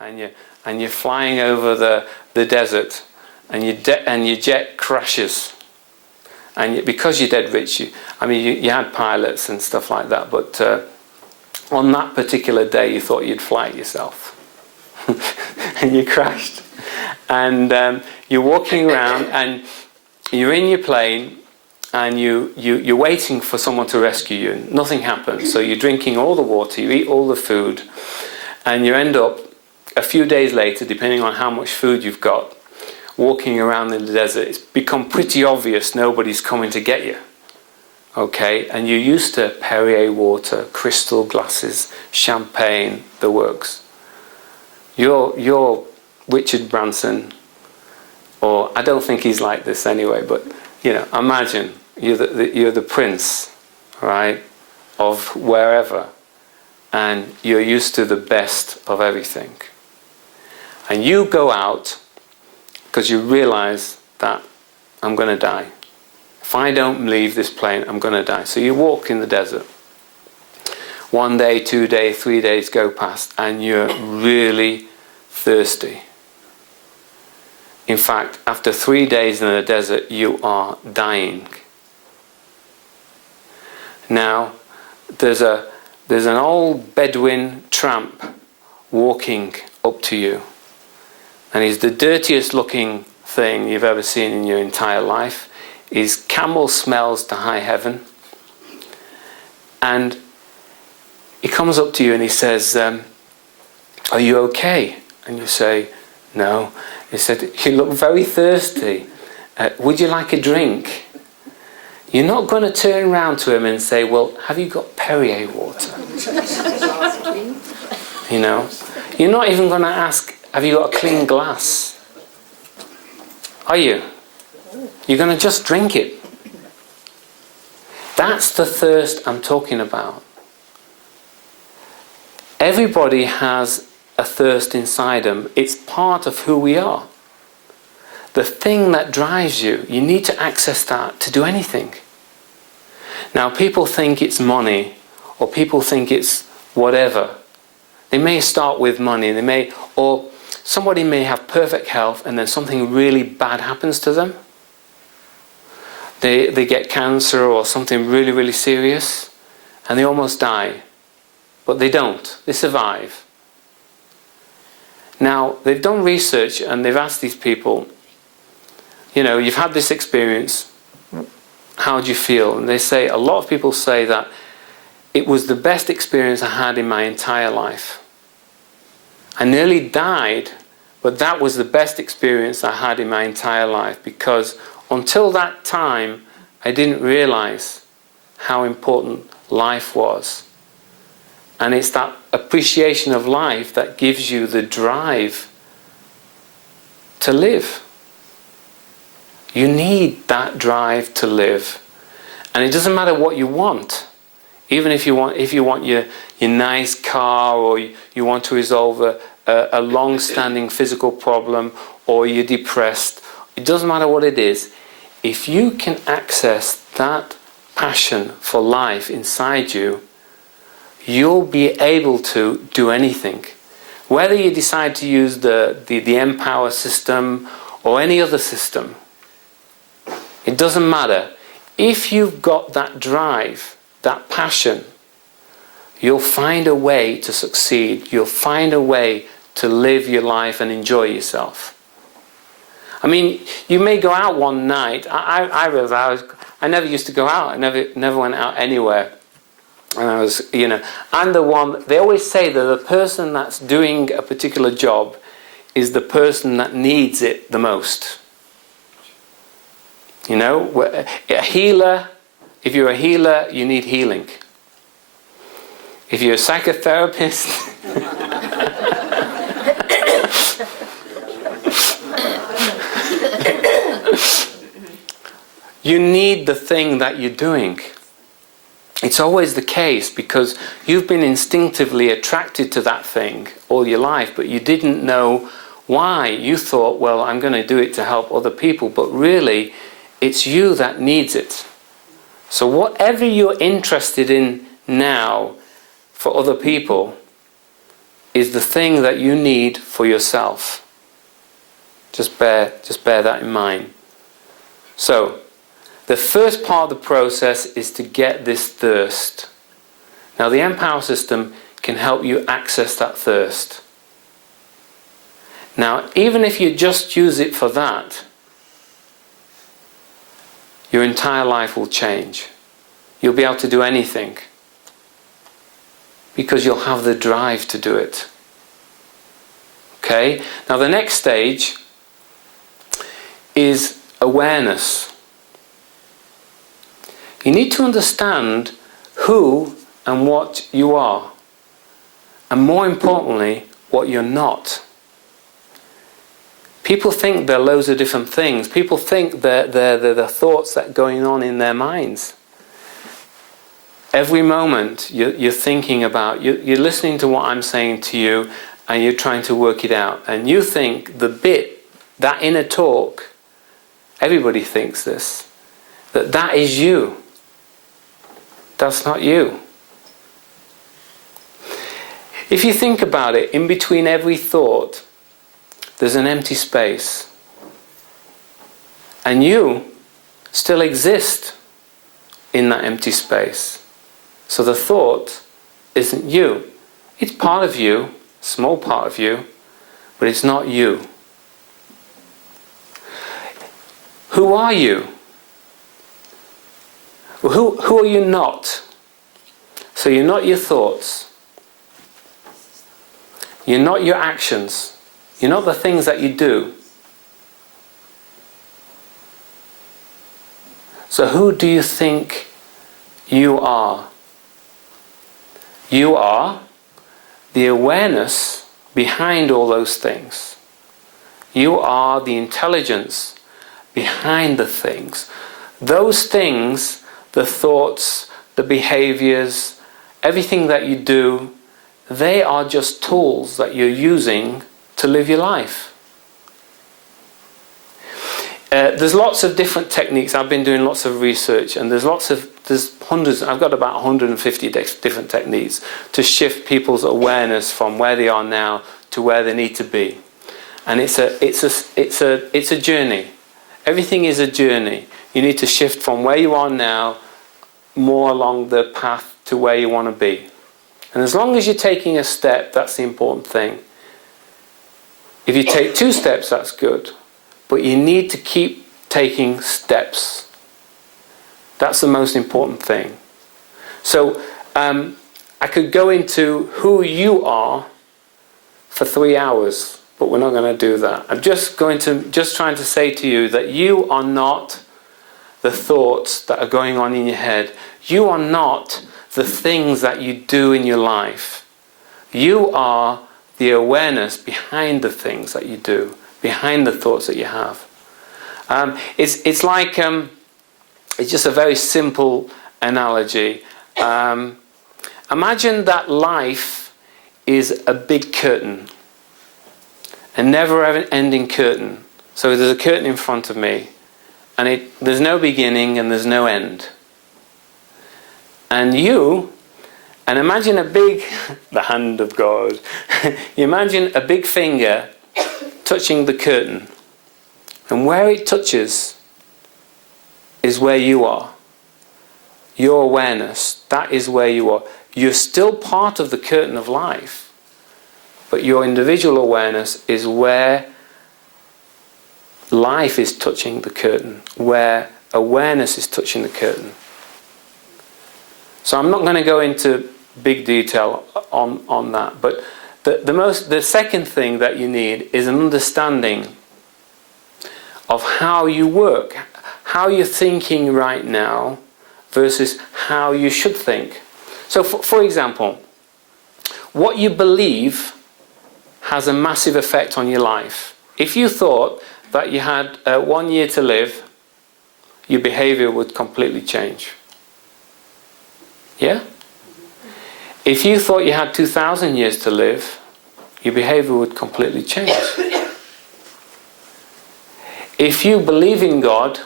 and you're flying over the desert, and your jet crashes. And because you're dead rich, you had pilots and stuff like that, but on that particular day you thought you'd fly it yourself. And you crashed. And you're walking around and you're in your plane and you're waiting for someone to rescue you. Nothing happens. So you're drinking all the water, you eat all the food, and you end up, a few days later, depending on how much food you've got, walking around in the desert. It's become pretty obvious nobody's coming to get you. Okay? And you're used to Perrier water, crystal glasses, champagne, the works. You're Richard Branson, or I don't think he's like this anyway, but imagine you're the prince, right, of wherever, and you're used to the best of everything. And you go out because you realize that I'm going to die. If I don't leave this plane, I'm going to die. So you walk in the desert. 1 day, 2 days, 3 days go past, and you're really thirsty. In fact, after 3 days in the desert, you are dying. Now, there's an old Bedouin tramp walking up to you. And he's the dirtiest looking thing you've ever seen in your entire life. His camel smells to high heaven. And he comes up to you and he says, are you okay? And you say, no. He said, you look very thirsty. Would you like a drink? You're not going to turn around to him and say, well, have you got Perrier water? You're not even going to ask, have you got a clean glass? Are you? You're going to just drink it. That's the thirst I'm talking about. Everybody has a thirst inside them. It's part of who we are. The thing that drives you, you need to access that to do anything. Now, people think it's money, or people think it's whatever. They may start with money, or somebody may have perfect health and then something really bad happens to them. They get cancer or something really, really serious, and they almost die. But they don't. They survive. Now, they've done research and they've asked these people, you've had this experience, how do you feel? And they say, a lot of people say that it was the best experience I had in my entire life. I nearly died, but that was the best experience I had in my entire life, because until that time, I didn't realize how important life was. And it's that appreciation of life that gives you the drive to live. You need that drive to live. And it doesn't matter what you want. Even if you want your nice car, or you want to resolve a long-standing physical problem, or you're depressed, it doesn't matter what it is. If you can access that passion for life inside you, you'll be able to do anything. Whether you decide to use the Empower system or any other system, it doesn't matter. If you've got that drive, that passion, you'll find a way to succeed. You'll find a way to live your life and enjoy yourself. I mean, you may go out one night. I never used to go out. I never went out anywhere. And I was, I'm the one. They always say that the person that's doing a particular job is the person that needs it the most. A healer, if you're a healer, you need healing. If you're a psychotherapist, you need the thing that you're doing. It's always the case, because you've been instinctively attracted to that thing all your life, but you didn't know why. You thought, well, I'm going to do it to help other people, but really, it's you that needs it. So whatever you're interested in now for other people is the thing that you need for yourself. Just bear that in mind. So, the first part of the process is to get this thirst. Now, the Empower system can help you access that thirst. Now, even if you just use it for that, your entire life will change. You'll be able to do anything because you'll have the drive to do it. Okay? Now, the next stage is awareness. You need to understand who and what you are, and more importantly, what you're not. People think they're loads of different things. People think they're the thoughts that are going on in their minds. Every moment you're thinking about, you're listening to what I'm saying to you, and you're trying to work it out. And you think the bit, that inner talk, everybody thinks this, that is you. That's not you. If you think about it, in between every thought, there's an empty space. And you still exist in that empty space. So the thought isn't you. It's part of you, small part of you, but it's not you. Who are you? Well, who are you not? So you're not your thoughts. You're not your actions. You're not the things that you do. So who do you think you are? You are the awareness behind all those things. You are the intelligence behind the things. Those things, the thoughts, the behaviors, everything that you do, they are just tools that you're using to live your life. There's lots of different techniques. I've been doing lots of research, and there's hundreds. I've got about 150 different techniques to shift people's awareness from where they are now to where they need to be. And it's a journey. Everything is a journey. You need to shift from where you are now more along the path to where you want to be. And as long as you're taking a step, that's the important thing. If you take 2 steps, that's good. But you need to keep taking steps. That's the most important thing. So I could go into who you are for 3 hours, but we're not going to do that. I'm just trying to say to you that you are not the thoughts that are going on in your head. You are not the things that you do in your life. You are the awareness behind the things that you do, behind the thoughts that you have. It's like, it's just a very simple analogy. Imagine that life is a big curtain, a never-ending curtain. So there's a curtain in front of me, and there's no beginning and there's no end. And imagine the hand of God. You imagine a big finger touching the curtain. And where it touches is where you are. Your awareness, that is where you are. You're still part of the curtain of life. But your individual awareness is where life is touching the curtain. Where awareness is touching the curtain. So I'm not going to go into big detail on that. But the second thing that you need is an understanding of how you work, how you're thinking right now versus how you should think. So for example, what you believe has a massive effect on your life. If you thought that you had 1 year to live, your behavior would completely change. Yeah? If you thought you had 2,000 years to live, your behavior would completely change. If you believe in God